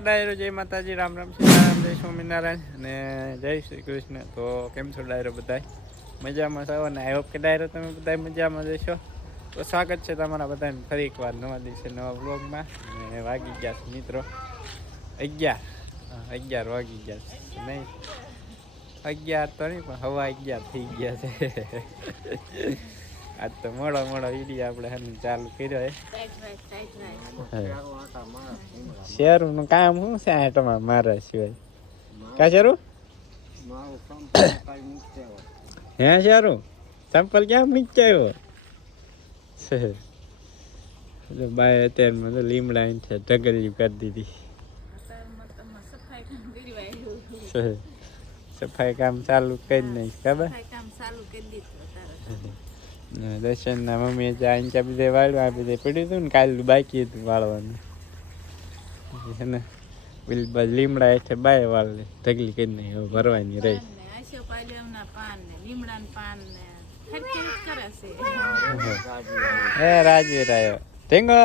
ડાયરો, જય માતાજી, રામ રામ સીતારામ જય સ્વામિનારાયણ અને જય શ્રી કૃષ્ણ. તો કેમ છો ડાયરો બધાય? મજામાં છો? અને આઈ હોપ કે ડાયરો તમે બધા મજામાં જશો? તો સ્વાગત છે તમારા બધાને ફરી એકવાર નવા દિવસે નવા બ્લોગમાં અને વાગી ગયા છે મિત્રો અગિયાર. અગિયાર વાગી ગયા છે. નહીં, અગિયાર તો નહીં, પણ હવા અગિયાર થઈ ગયા છે. આજ તો મોડો મોડો વીડિયો આપણે હાલ ચાલુ કર્યો હે. શેરું નું કામ શું છે આટમાં મારા સિવાય? કા શેરું? હે શેરું? ચંપલ ક્યાં આવ્યો બાય અત્યારે મને લીમડા છે ઢગલી કરી દીધી. છે. સફાઈ કામ ચાલુ કરી નહીં ખબર? ને દર્શનના મમ્મીએ ત્યાં અહીંયા બધે વાળવા આ બધે પડ્યું હતું ને કાલે બાકી હતું વાળવાનું. છે પેલી બાજુ લીમડા એટલે બાય વાળે ઢગલી કરી નહીં હવે ભરવાની રહી. હે રાજવીર આવ્યો ઢેંગો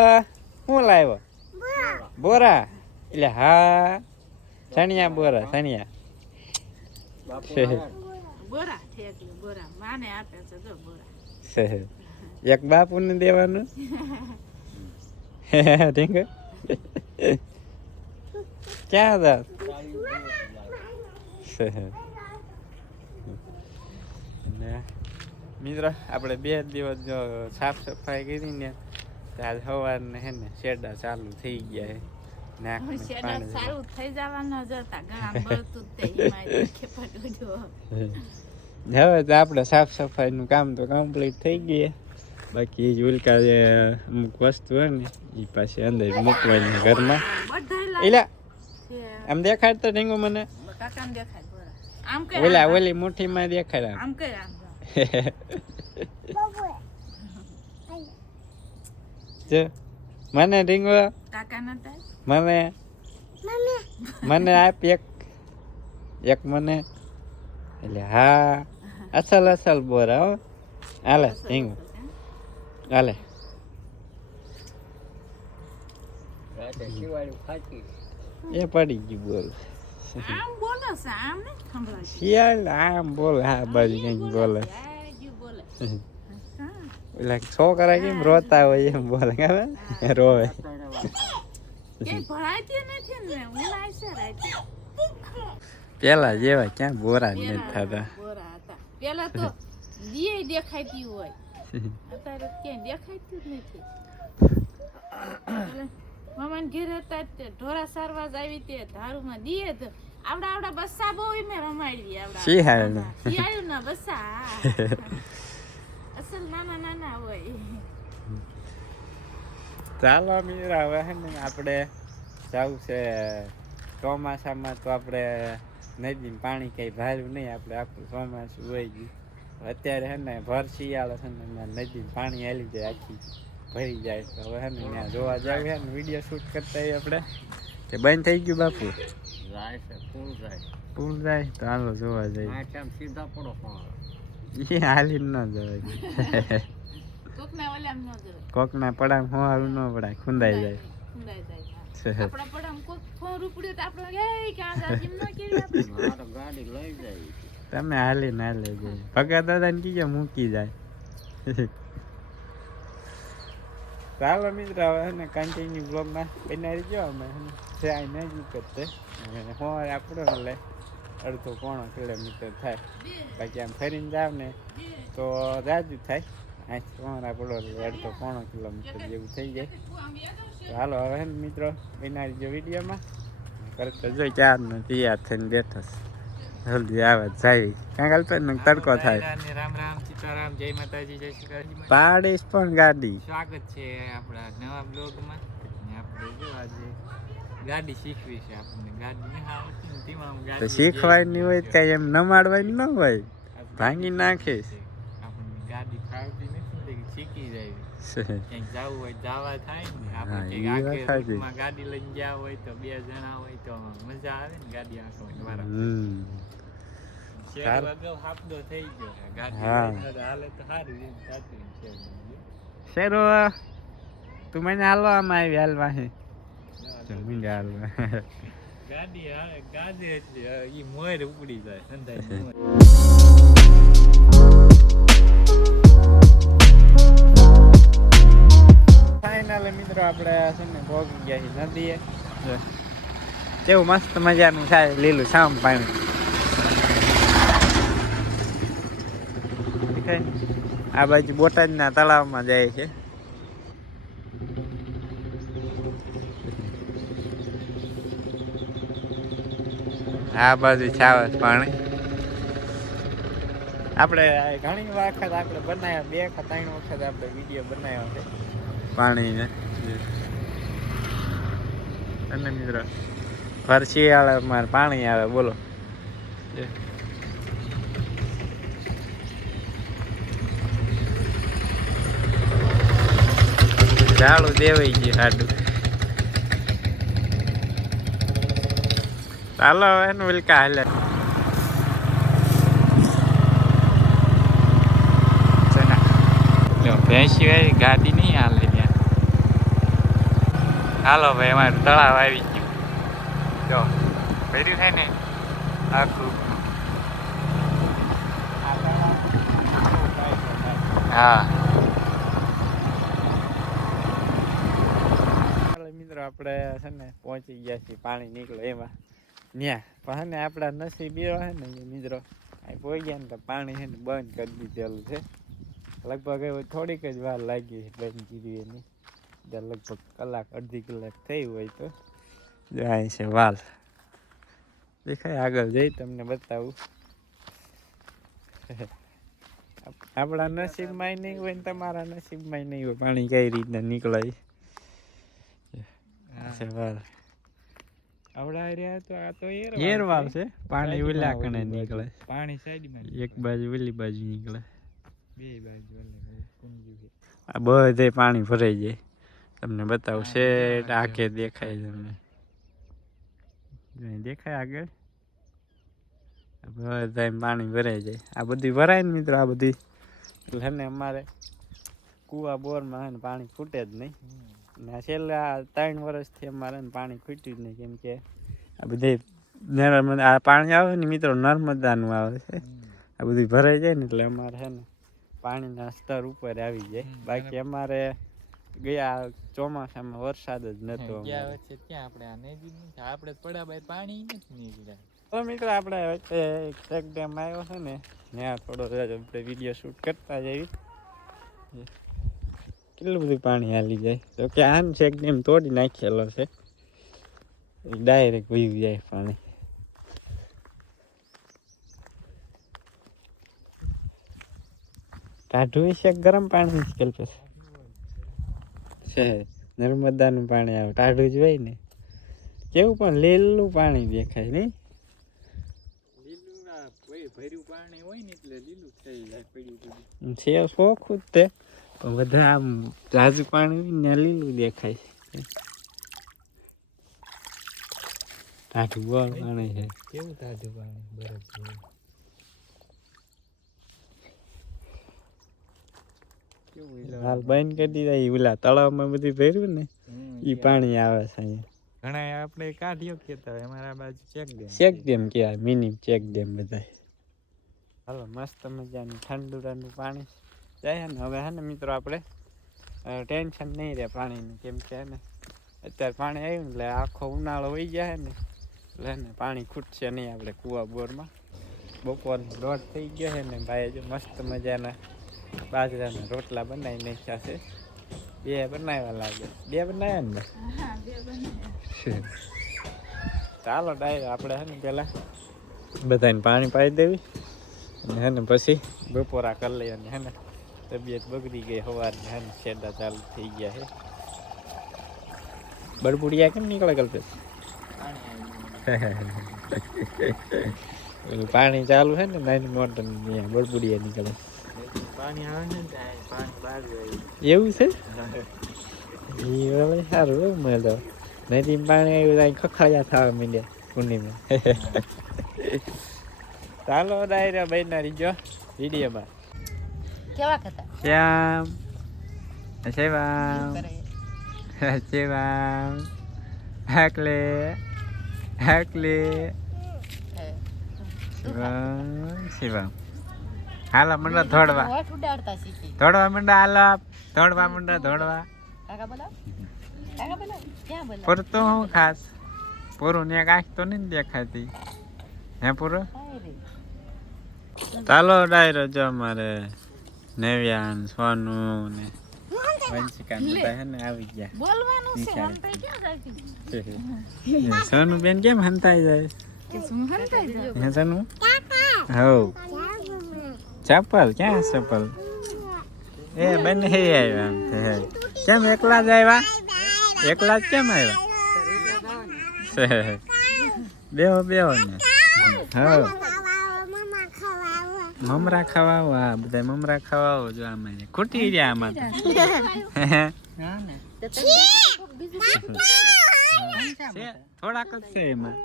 શું લાવ્યો? બોરા. એટલે હા સણિયા બોરા સણિયા. બોરા બોરા. માને આપે છે જો બોરા. છે. એક બાપુને દેવાનું? ઢેંગો. ક્યાં હતા? છે. ને મિત્રો આપણે બે દિવસ જો સાફ સફાઈ કરી ને તો આજ સવારને હે ને શેડા ચાલુ થઈ ગયા પાણી સારું થઈ જવાના જતા ઘણા બળતું જ તે એમાં જો હવે તો આપણે સાફ સફાઈનું કામ તો કમ્પ્લીટ થઈ ગયું. બાકી એ જ ઉલ્કા જે અમુક વસ્તુ હોય ને એ પાછી અંદર મૂકવાની ઘરમાં. એલા આમ મને દેખાય બોરા આમ કે ઓલા ઓલી મુઠ્ઠીમાં દેખાડ આમ. જો મને ડીંગો મને. મને આપ એક એક મને. એટલે હા. અસલ અસલ બોરા હો. હાલે ઢીંગો હાલે. એ પડી ગયું બોલ. શિયાળ આમ બોલ હા બાજુ કંઈક બોલે. એટલે છોકરા કેમ રોતા હોય એમ બોલે ખબર? રોવે. કે ભણાયતી નથી ને ઉનાય છે રાતે. પેલા જેવા ક્યાં બોરા જ નથી થતા. પેલા તો દીએ દેખાતી હોય. અત્યારે ક્યાંય દેખાતું જ નથી. મામાને ઘેર હતા ઢોરા સારવા જ આવી તે ધારુમાં દીએ તો આવડા આવડા બસ્સા બહુ મેં રમાડી આવડા. શિયાળના. શિયાળના બસ્સા અસલ નાના નાના હોય. ચાલો મીરા હવે ને આપણે જવું છે. ચોમાસામાં તો આપણે નદીમાં પાણી કઈ ભર્યું નહીં આપણે આખું ચોમાસું વહી ગયું. અત્યારે હે ને ભર શિયાળો છે ને નદી નદીમાં પાણી હાલી જાય આખી ભરી જાય. તો હવે હે ને ત્યાં જોવા જાવ હે ને વીડિયો શૂટ કરતા હોય આપણે. તે બંધ થઈ ગયું બાપુ? જાય છે જાય. પુલ જાય? તો હાલો જોવા જાય સીધા પડો એ હાલી ન જવાય. કોકના પડામ હોવાનું ન પડાય ખુંદાઈ જાય ખુંદાઈ જાય. આપણા પડામ કોક ફોન ઉપડ્યો તો આપણે એ ક્યાં જાય એમ ન કેવી આપણે. મારો ગાડી લઈ જાય. તમે હાલી ના જાય ભગા દાદા ને કીજો મૂકી જાય. ચાલો મિત્ર હવે ને કન્ટિન્યુ બ્લોગમાં બનાવી જો અમે ને. જાય નજીક જ છે. હોર આપણો એટલે અડધો પોણો કિલોમીટર થાય. બાકી આમ ફરીને જાવ ને તો રાજુ થાય. અહીંથી આપણો એટલે અડધો પોણો કિલોમીટર જેવું થઈ જાય. હાલો હવે હે મિત્રો બનાવી જો વિડીયોમાં. કરતો જોઈ ચારનો તૈયાર થઈને બેઠો જલ્દી આવે જાય. કાંઈ અલ્પેન તડકો થાય? રામ રામ સીતારામ જય માતાજી જય શ્રી પાડીશ પણ ગાડી. સ્વાગત છે આપણા નવા બ્લોગમાં. આપણે જો આજે ગાડી શીખવી છે આપણને. ગાડી આવડતી ને શીખવાની હોય કઈ એમ નમાડવાની ન હોય. ભાંગી નાખીશ આપણને ગાડી ફાવતી નથી ને તો શીખી જાય છે. ક્યાંક જવું હોય જવા થાય ને આપણે આખે. ગાડી લઈને ગયા હોય તો બે જણા હોય તો મજા આવે ને ગાડી આખો શેર ગયો. તો મને હાલો આમાં આવી હાલવા ચાલ. મીંડા ગાડી ગાડી એટલે ઈ મોર ઉપડી જાય સંધાય ફાઇનલ મિત્રો આપણે છે ને ભોગી ગયા છીએ નદીએ. કેવું મસ્ત મજાનું થાય લીલું સામ પાણી? આ બાજુ બોટાદના તળાવમાં જાય છે. આ બાજુ છાવસ પાણી. આપણે ઘણી વખત આપણે બનાવ્યા બે કે ત્રણ વખત આપણે વીડિયો બનાવ્યો છે. પાણીને. અને મિત્રો ફરસી આવે મારે પાણી આવે, બોલો. ઝાડું દેવાઈ ગયું સાડું ચાલો હવે એનું વિલકા હાલે. ભેંસી ગાડી નહીં હાલે. હાલો ભાઈ, અમારું તળાવ આવી ગયું. જો, ભર્યું થાય ને આખું. હા. મિત્રો, આપણે છે ને પહોંચી ગયા છીએ, પાણી નીકળે એમાં. ન્યા, પણ ને આપણા નસીબ એવા છે ને મિત્રો, અહીં પહોંચી ગયા ને તો પાણી છે ને બંધ કરી દીધેલું છે. લગભગ થોડીક જ વાર લાગી બંધ કીધી એની. ત્યાં લગભગ કલાક અડધી કલાક થઈ હોય તો. જો અહીં છે વાલ. દેખાય આગળ જઈ તમને બતાવું. આપ- આપણા નસીબમાં નહીં હોય ને તમારા નસીબમાં નહીં હોય. પાણી કઈ રીતના નીકળે છે વાલ. આવડા રહ્યા તો આ તો એર એરવાલ છે? પાણી ઉલા કણે નીકળે. પાણી સાઈડમાં એક બાજુ ઓલી બાજુ નીકળે. બે બાજુ આ બધે પાણી ભરાઈ જાય. તમને બતાવું શેઠ હા, દેખાય તમને. દેખાય આગળ? બધા પાણી ભરાઈ જાય. આ બધી ભરાય ને મિત્રો આ બધી. એટલે ને અમારે કુવા બોરમાં ને પાણી ખૂટે જ નહીં. ને છેલ્લા ત્રણ વર્ષથી અમારે પાણી ખૂટ્યું જ નહીં કેમ કે આ બધે નર્મદા આ પાણી આવે ને મિત્રો નર્મદાનું આવે છે. આ બધું ભરાઈ જાય ને એટલે અમારે છે ને પાણીના સ્તર ઉપર આવી જાય. બાકી અમારે ગયા ચોમાસામાં વરસાદ જ નતો ગયા વચ્ચે ત્યાં આપણે આ નદી આપણે પડા બાય પાણી નથી નીકળ્યા. તો મિત્રો આપણે વચ્ચે એક ચેક ડેમ આવ્યો છે ને ત્યાં થોડો આપણે વીડિયો શૂટ કરતા જઈએ. કેટલું બધું પાણી હાલી જાય? તો કે આમ ચેક ડેમ તોડી નાખેલો છે. ડાયરેક્ટ વહી જાય પાણી. ટાઢું છે ગરમ પાણી પછી? છે નર્મદાનું પાણી આવે ટાઢું જ હોય ને. કેવું પણ લીલું પાણી દેખાય નહીં. લીલું આ પાણી હોય ને એટલે લીલું થઈ જાય પડ્યું પડ્યું છે શોખું જ તે પણ બધા આમ તાજું પાણી હોય ને લીલું દેખાય છે. ટાઢું બોલ પાણી છે. કેવું તાજું પાણી બરફ જેવું કેવું ઈ હાલ બંધ કરી દીધા. ઈ ઓલા તળાવમાં બધું ભર્યું ને એ પાણી આવે છે અહીંયા. ઘણા આપણે કાઢ્યો કેતા હોય અમારા બાજુ ચેક ડેમ. ચેક ડેમ કહેવાય મિની ચેક ડેમ બધાય. હાલો મસ્ત મજાનું ઠંડુ ઠંડુ પાણી. જાય ને હવે હે ને મિત્રો આપણે ટેન્શન નહીં રહે પાણીનું કેમ કે ને અત્યારે પાણી આવ્યું એટલે આખો ઉનાળો વહી જાય ને એટલે ને પાણી ખૂટશે નહીં આપણે કૂવા બોરમાં. બપોરનો દોઢ થઈ ગયો છે ને ભાઈ જો મસ્ત મજાના બાજરાના રોટલા બનાવી નાખ્યા છે. બે બનાવ્યા લાગે. બે બનાવ્યા ને? ચાલો ડાયરો આપણે હે ને પેલા બધાને પાણી પાઈ દેવી. અને હે ને પછી બપોરા કરી લઈએ અને હે ને. તબિયત બગડી ગઈ સવારની હે ને છેડા ચાલુ થઈ ગયા છે. બળબુડિયા કેમ નીકળે કલ્પેશ પાણી ચાલુ છે ને નાની મોટર બળબુડિયા નીકળે. એવું છે એ હવે સારું એવું મળે તો નદી પાણી આવ્યું ત્યાં ખખડાયા થવા માંડ્યા કુંડીમાં ચાલો ડાયરા બહેના રીજો વિડીયોમાં કેવા હતા શ્યામ શિવામ શિવામ હાકલે હાકલે શિવમ શિવમ હાલા મંડા દોડવા હોઠ દોડવા મંડા હાલા. ધોડવા મંડા ધોડવા કાકા બોલો કાકા બોલો ક્યાં બોલો પૂરું તો હું ખાસ. પૂરું ને કાંઈક તો નહીં દેખાતી. હે પૂરો? ચાલો ડાયરો જો અમારે નેવ્યાન સોનું ને સોનુ બેન કેમ હંતાઈ જાય? સોનું? હવ. ચપ્પલ ક્યાં ચપ્પલ? એ બંને હે આવ્યા કેમ એકલા જ આવ્યા? એકલા જ કેમ આવ્યા? બેહો બેહો ને. હા. મમરા ખાવા આવો આ બધા મમરા ખાવા આવો જો આમાં ખૂટી રહ્યા આમાં થોડાક જ છે એમાં.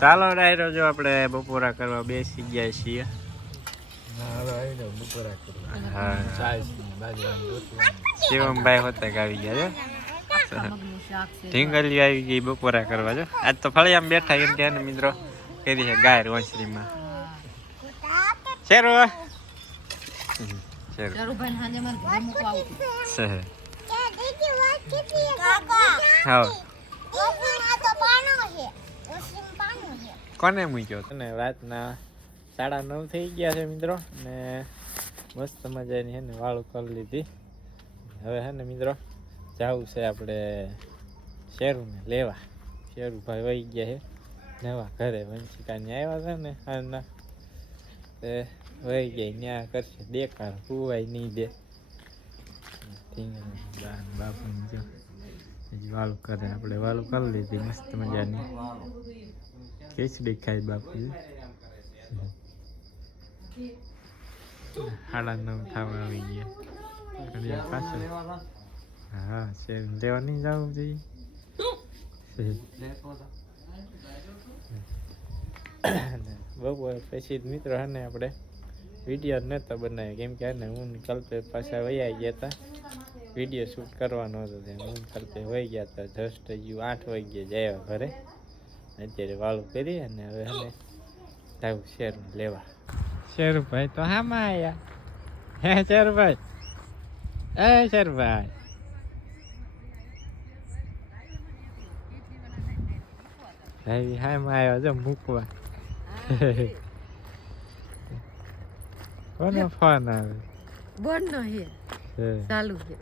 ચાલો ડાયરો જો આપણે બપોરા કરવા બેસી ગયા છીએ. હા. શિવમભાઈ હોતે આવી ગયા છે ઢીંગલી આવી ગઈ બપોરા કરવા જો. આજ તો ફળિયામાં બેઠા એમ કે મિત્રો. કરી છે ગાયર વંશરીમાં શેરો. શેરો. છે હા કોને મૂક્યો તને રાતના સાડા નવ થઈ ગયા છે મિત્રો, ને મસ્ત મજાની હે ને વાળું કરી લીધી. હવે હે ને મિત્રો, જવું છે આપણે શેરુને લેવા. શેરુભાઈ વહી ગયા છે, નવા ઘરે વંશિકાને આવ્યા છે ને હાલના. વહી ગયા ત્યાં કરશે, દેખાડ કુવાય નહીં દે. બાપુ જો હજી વાળું કરે આપણે વાળું કરી લીધી મસ્ત મજાની ખીચડી ખાઈ બાપુ સાડા નવ થવા આવી ગયા ઘડિયાળ પાછળ હા છે લેવા નહીં જવું જોઈએ બપોર પછી મિત્રો હે ને આપણે વીડિયો નહોતો બનાવ્યો. કેમ કે હે ને હું કલ્પે પાછા વયા ગયા હતા વીડિયો શૂટ કરવાનો હતો તે હું કલ્પે વહી ગયા હતા જસ્ટ હજુ આઠ વાગ્યે જાય ઘરે. અત્યારે વાળું કરી અને હવે હે જાવ શેર લેવા. શેરુભાઈ તો હામાં આયા. હે શેરુભાઈ? એ શેરુભાઈ? ભાઈ હામાં આવ્યો જો મૂકવા. કોનો ફોન આવે. બંધ નો હે. ચાલુ છે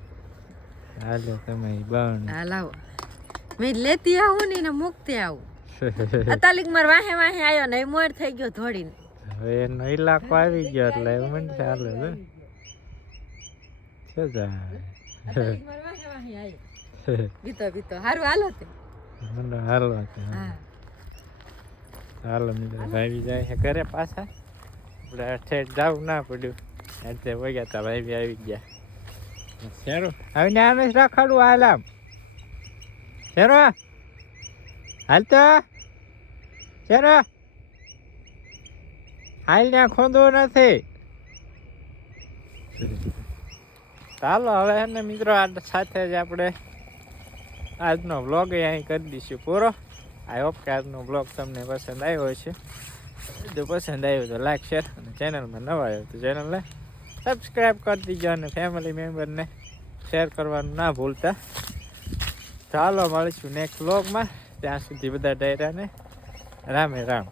હાલો તમે બન હા લાવો. મેં લેતી આવું ને એને મૂકતી આવું. અતાલિક માર વાહે વાહે આવ્યો ને મોર થઈ ગયો ધોડીને હવે એનો ઇલાકો આવી ગયો એટલે મને ચાલે છે. છે જાય અતાલિક માર વાહે વાહે આવ્યો બીતો બીતો હારું હાલો તે. મને હાલવા છે હા. હાલો મિત્રો ભાઈ જાય છે ઘરે પાછા? આપણે ઠેઠ જવું ના પડ્યું. એટલે વગ્યા તા ભાઈ બી આવી ગયા. શેરો? આવીને આને જ રખાડું હાલ આમ. શેરો? હાલ તો. શેરો? હાલ ત્યાં ખોંદો નથી. ચાલો હવે ને મિત્રો, આ સાથે જ આપણે આજનો વ્લોગ અહીં કરી દઈશું. પૂરો. આઈ હોપ કે આજનો બ્લોગ તમને પસંદ આવ્યો છે જો પસંદ આવ્યો તો લાઈક શેર અને ચેનલમાં નવા આવ્યો તો ચેનલને સબસ્ક્રાઈબ કરી દીજો અને ફેમિલી મેમ્બરને શેર કરવાનું ના ભૂલતા. ચાલો મળીશું નેક્સ્ટ વ્લોગમાં ત્યાં સુધી બધા ડાયરાને રામે રામ.